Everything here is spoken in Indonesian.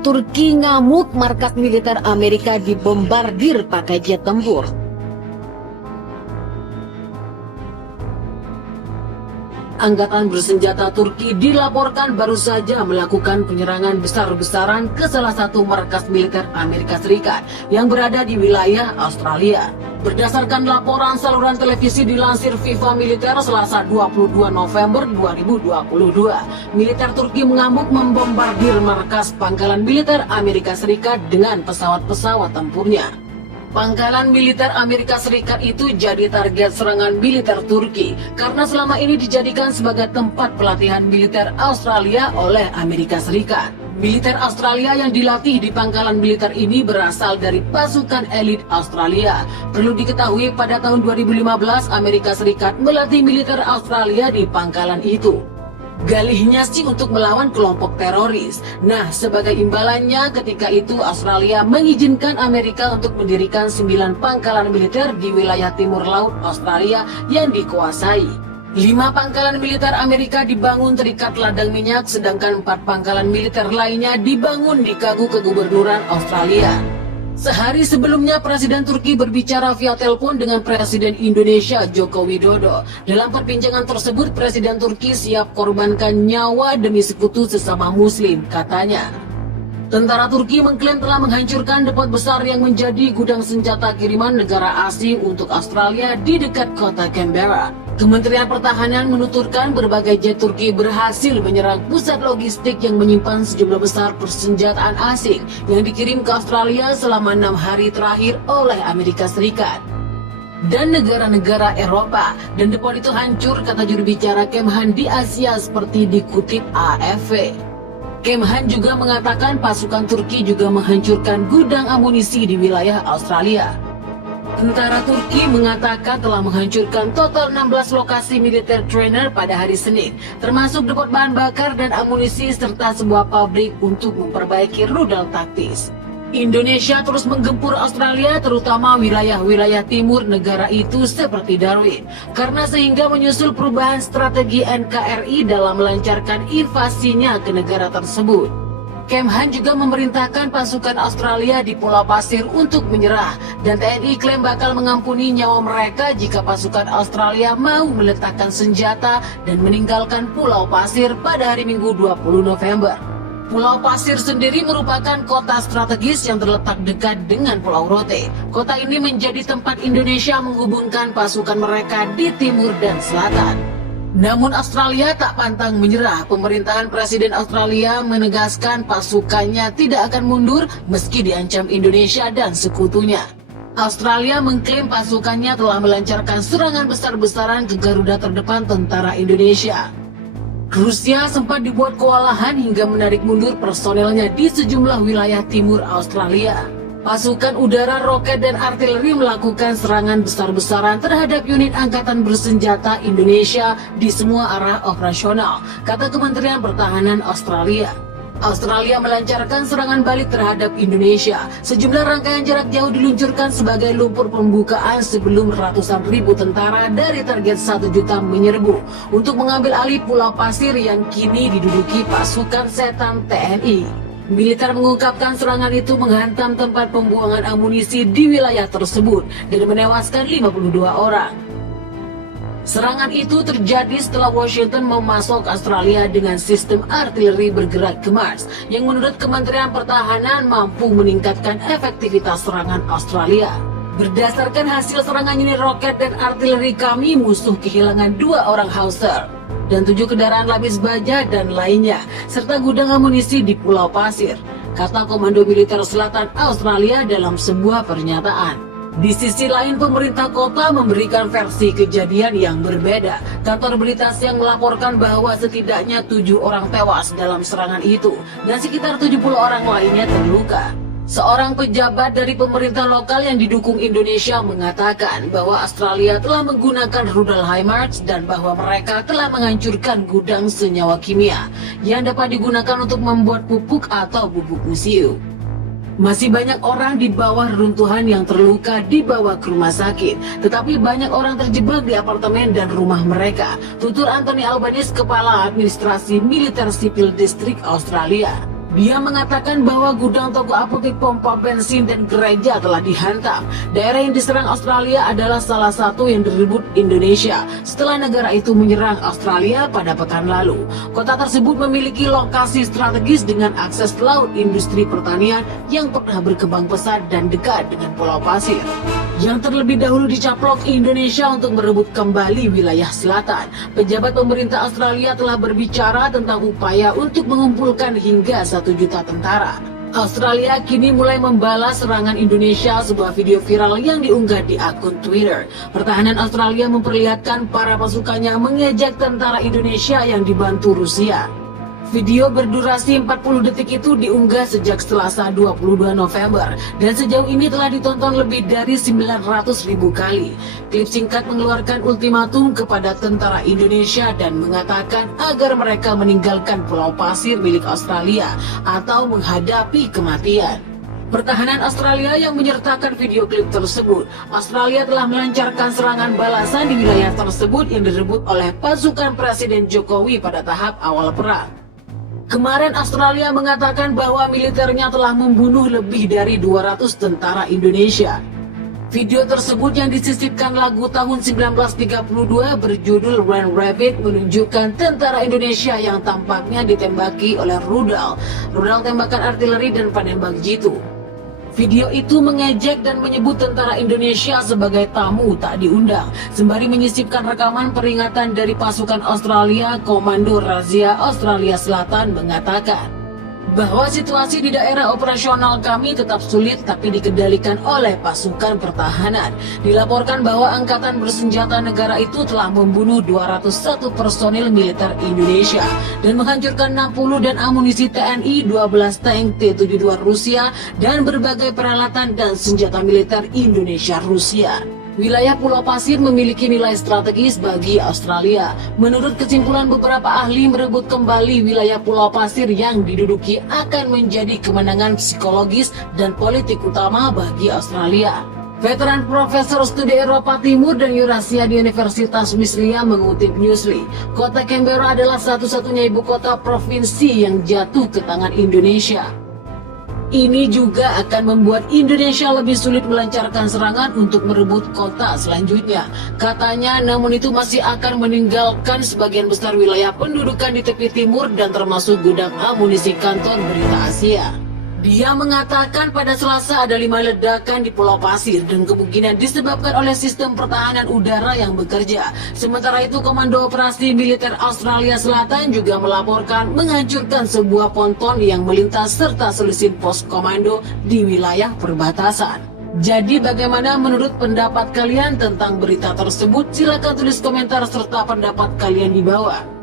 Turki ngamuk markas militer Amerika dibombardir pakai jet tempur. Angkatan bersenjata Turki dilaporkan baru saja melakukan penyerangan besar-besaran ke salah satu markas militer Amerika Serikat yang berada di wilayah Australia. Berdasarkan laporan saluran televisi dilansir FIFA Militer Selasa 22 November 2022, militer Turki mengamuk membombardir markas pangkalan militer Amerika Serikat dengan pesawat-pesawat tempurnya. Pangkalan militer Amerika Serikat itu jadi target serangan militer Turki karena selama ini dijadikan sebagai tempat pelatihan militer Australia oleh Amerika Serikat. Militer Australia yang dilatih di pangkalan militer ini berasal dari pasukan elit Australia. Perlu diketahui pada tahun 2015 Amerika Serikat melatih militer Australia di pangkalan itu. Galihnya sih untuk melawan kelompok teroris. Nah, sebagai imbalannya ketika itu Australia mengizinkan Amerika untuk mendirikan 9 pangkalan militer di wilayah timur laut Australia yang dikuasai. 5 pangkalan militer Amerika dibangun terikat ladang minyak, sedangkan 4 pangkalan militer lainnya dibangun di Kagu Kegubernuran Australia. Sehari sebelumnya Presiden Turki berbicara via telepon dengan Presiden Indonesia Joko Widodo. Dalam perbincangan tersebut Presiden Turki siap korbankan nyawa demi sekutu sesama muslim, katanya. Tentara Turki mengklaim telah menghancurkan depot besar yang menjadi gudang senjata kiriman negara asing untuk Australia di dekat kota Canberra. Kementerian Pertahanan menuturkan berbagai jet Turki berhasil menyerang pusat logistik yang menyimpan sejumlah besar persenjataan asing yang dikirim ke Australia selama 6 hari terakhir oleh Amerika Serikat dan negara-negara Eropa. Dan depot itu hancur, kata juru bicara Kemhan di Asia seperti dikutip AFP. Kemhan juga mengatakan pasukan Turki juga menghancurkan gudang amunisi di wilayah Australia. Tentara Turki mengatakan telah menghancurkan total 16 lokasi militer trainer pada hari Senin, termasuk depot bahan bakar dan amunisi serta sebuah pabrik untuk memperbaiki rudal taktis. Indonesia terus menggempur Australia, terutama wilayah-wilayah timur negara itu seperti Darwin, karena sehingga menyusul perubahan strategi NKRI dalam melancarkan invasinya ke negara tersebut. Kemhan juga memerintahkan pasukan Australia di Pulau Pasir untuk menyerah, dan TNI klaim bakal mengampuni nyawa mereka jika pasukan Australia mau meletakkan senjata dan meninggalkan Pulau Pasir pada hari Minggu 20 November. Pulau Pasir sendiri merupakan kota strategis yang terletak dekat dengan Pulau Rote. Kota ini menjadi tempat Indonesia menghubungkan pasukan mereka di timur dan selatan. Namun Australia tak pantang menyerah. Pemerintahan Presiden Australia menegaskan pasukannya tidak akan mundur meski diancam Indonesia dan sekutunya. Australia mengklaim pasukannya telah melancarkan serangan besar-besaran ke Garuda terdepan tentara Indonesia. Rusia sempat dibuat kewalahan hingga menarik mundur personelnya di sejumlah wilayah timur Australia. Pasukan udara, roket, dan artileri melakukan serangan besar-besaran terhadap unit angkatan bersenjata Indonesia di semua arah operasional, kata Kementerian Pertahanan Australia. Australia melancarkan serangan balik terhadap Indonesia. Sejumlah rangkaian jarak jauh diluncurkan sebagai lumpur pembukaan sebelum ratusan ribu tentara dari target 1 juta menyerbu untuk mengambil alih Pulau Pasir yang kini diduduki pasukan setan TNI. Militer mengungkapkan serangan itu menghantam tempat pembuangan amunisi di wilayah tersebut dan menewaskan 52 orang. Serangan itu terjadi setelah Washington memasok Australia dengan sistem artileri bergerak ke Mars yang menurut Kementerian Pertahanan mampu meningkatkan efektivitas serangan Australia. Berdasarkan hasil serangan unit roket dan artileri kami, musuh kehilangan 2 orang Howitzer dan 7 kendaraan lapis baja dan lainnya, serta gudang amunisi di Pulau Pasir, kata Komando Militer Selatan Australia dalam sebuah pernyataan. Di sisi lain, pemerintah kota memberikan versi kejadian yang berbeda. Kantor berita Siang melaporkan bahwa setidaknya 7 orang tewas dalam serangan itu dan sekitar 70 orang lainnya terluka. Seorang pejabat dari pemerintah lokal yang didukung Indonesia mengatakan bahwa Australia telah menggunakan rudal HIMARS dan bahwa mereka telah menghancurkan gudang senyawa kimia yang dapat digunakan untuk membuat pupuk atau bubuk museum. Masih banyak orang di bawah reruntuhan yang terluka dibawa ke rumah sakit, tetapi banyak orang terjebak di apartemen dan rumah mereka, tutur Anthony Albanese, Kepala Administrasi Militer Sipil Distrik Australia. Dia mengatakan bahwa gudang toko apotek, pompa bensin, dan gereja telah dihantam. Daerah yang diserang Australia adalah salah satu yang direbut Indonesia setelah negara itu menyerang Australia pada pekan lalu. Kota tersebut memiliki lokasi strategis dengan akses laut, industri pertanian yang pernah berkembang pesat dan dekat dengan Pulau Pasir, yang terlebih dahulu dicaplok Indonesia untuk merebut kembali wilayah selatan. Pejabat pemerintah Australia telah berbicara tentang upaya untuk mengumpulkan hingga 1 juta tentara. Australia kini mulai membalas serangan Indonesia. Sebuah video viral yang diunggah di akun Twitter. Pertahanan Australia memperlihatkan para pasukannya mengejek tentara Indonesia yang dibantu Rusia. Video berdurasi 40 detik itu diunggah sejak Selasa 22 November dan sejauh ini telah ditonton lebih dari 900.000 kali. Klip singkat mengeluarkan ultimatum kepada tentara Indonesia dan mengatakan agar mereka meninggalkan Pulau Pasir milik Australia atau menghadapi kematian. Pertahanan Australia yang menyertakan video klip tersebut, Australia telah melancarkan serangan balasan di wilayah tersebut yang direbut oleh pasukan Presiden Jokowi pada tahap awal perang. Kemarin Australia mengatakan bahwa militernya telah membunuh lebih dari 200 tentara Indonesia. Video tersebut yang disisipkan lagu tahun 1932 berjudul Rain Rabbit menunjukkan tentara Indonesia yang tampaknya ditembaki oleh rudal tembakan artileri dan penembak jitu. Video itu mengejek dan menyebut tentara Indonesia sebagai tamu tak diundang, sembari menyisipkan rekaman peringatan dari pasukan Australia. Komando Razia Australia Selatan mengatakan bahwa situasi di daerah operasional kami tetap sulit tapi dikendalikan oleh pasukan pertahanan. Dilaporkan bahwa angkatan bersenjata negara itu telah membunuh 201 personil militer Indonesia dan menghancurkan 60 dan amunisi TNI, 12 tank T-72 Rusia, dan berbagai peralatan dan senjata militer Indonesia Rusia. Wilayah Pulau Pasir memiliki nilai strategis bagi Australia. Menurut kesimpulan beberapa ahli, merebut kembali wilayah Pulau Pasir yang diduduki akan menjadi kemenangan psikologis dan politik utama bagi Australia. Veteran Profesor Studi Eropa Timur dan Eurasia di Universitas Wesleyan mengutip Newsly, kota Canberra adalah satu-satunya ibu kota provinsi yang jatuh ke tangan Indonesia. Ini juga akan membuat Indonesia lebih sulit melancarkan serangan untuk merebut kota selanjutnya, katanya. Namun itu masih akan meninggalkan sebagian besar wilayah pendudukan di tepi timur dan termasuk gudang amunisi kantor berita Asia. Dia mengatakan pada Selasa ada 5 ledakan di Pulau Pasir dan kemungkinan disebabkan oleh sistem pertahanan udara yang bekerja. Sementara itu, Komando Operasi Militer Australia Selatan juga melaporkan menghancurkan sebuah ponton yang melintas serta selusin pos komando di wilayah perbatasan. Jadi bagaimana menurut pendapat kalian tentang berita tersebut? Silakan tulis komentar serta pendapat kalian di bawah.